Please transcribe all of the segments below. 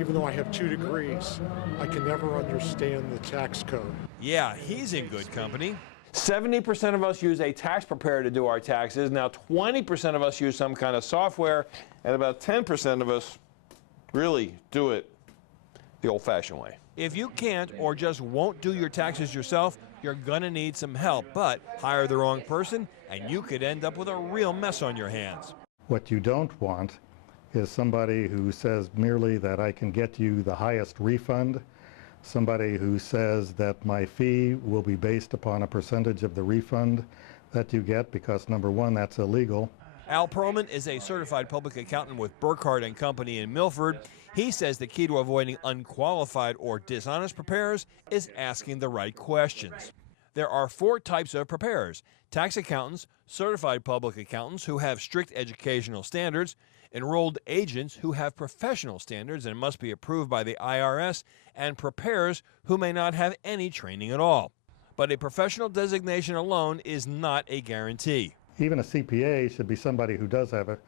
Even though I have 2 degrees, I can never understand the tax code. Yeah, he's in good company. 70% of us use a tax preparer to do our taxes. Now 20% of us use some kind of software, and about 10% of us really do it the old-fashioned way. If you can't or just won't do your taxes yourself, you're gonna need some help, but hire the wrong person and you could end up with a real mess on your hands. What you don't want is somebody who says merely that I can get you the highest refund, somebody who says that my fee will be based upon a percentage of the refund that you get, because number one, that's illegal. Al Perlman is a certified public accountant with Bachrach and Company in Milford. He says the key to avoiding unqualified or dishonest preparers is asking the right questions. There are 4 types of preparers: tax accountants, certified public accountants who have strict educational standards, enrolled agents who have professional standards and must be approved by the IRS, and preparers who may not have any training at all. But a professional designation alone is not a guarantee. Even a CPA should be somebody who does have a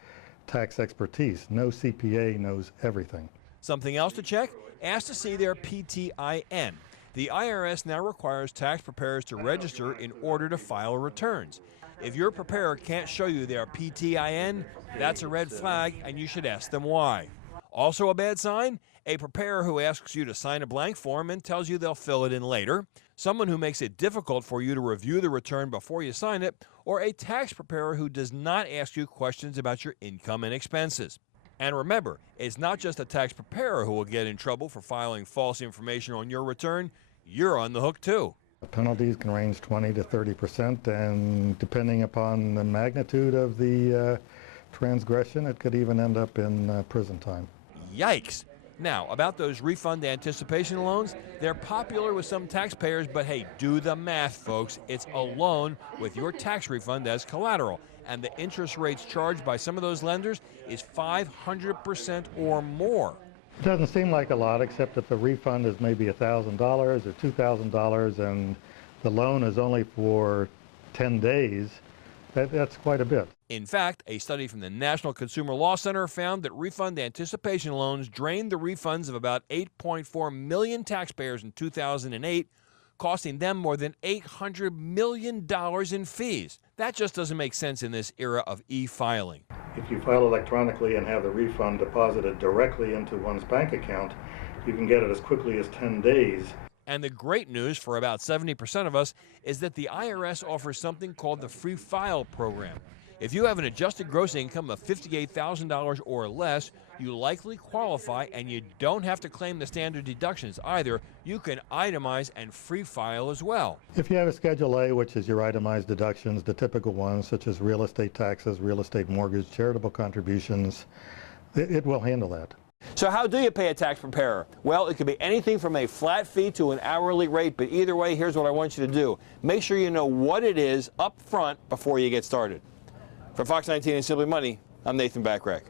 tax expertise. No CPA knows everything. Something else to check? Ask to see their PTIN. The IRS now requires tax preparers to register in order to file returns. If your preparer can't show you their PTIN, that's a red flag and you should ask them why. Also a bad sign? A preparer who asks you to sign a blank form and tells you they'll fill it in later, someone who makes it difficult for you to review the return before you sign it, or a tax preparer who does not ask you questions about your income and expenses. And remember, it's not just a tax preparer who will get in trouble for filing false information on your return. You're on the hook too. The penalties can range 20 to 30%, and depending upon the magnitude of the transgression, it could even end up in prison time. Yikes! Now, about those refund anticipation loans, they're popular with some taxpayers, but hey, do the math, folks. It's a loan with your tax refund as collateral, and the interest rates charged by some of those lenders is 500% or more. It doesn't seem like a lot, except if the refund is maybe $1,000 or $2,000 and the loan is only for 10 days, that's quite a bit. In fact, a study from the National Consumer Law Center found that refund anticipation loans drained the refunds of about 8.4 million taxpayers in 2008, costing them more than $800 million in fees. That just doesn't make sense in this era of e-filing. If you file electronically and have the refund deposited directly into one's bank account, you can get it as quickly as 10 days. And the great news for about 70% of us is that the IRS offers something called the Free File Program. If you have an adjusted gross income of $58,000 or less, you likely qualify, and you don't have to claim the standard deductions either. You can itemize and free file as well. If you have a Schedule A, which is your itemized deductions, the typical ones such as real estate taxes, real estate mortgage, charitable contributions, it will handle that. So how do you pay a tax preparer? Well, it could be anything from a flat fee to an hourly rate, but either way, here's what I want you to do. Make sure you know what it is up front before you get started. For Fox 19 and Simply Money, I'm Nathan Bachrach.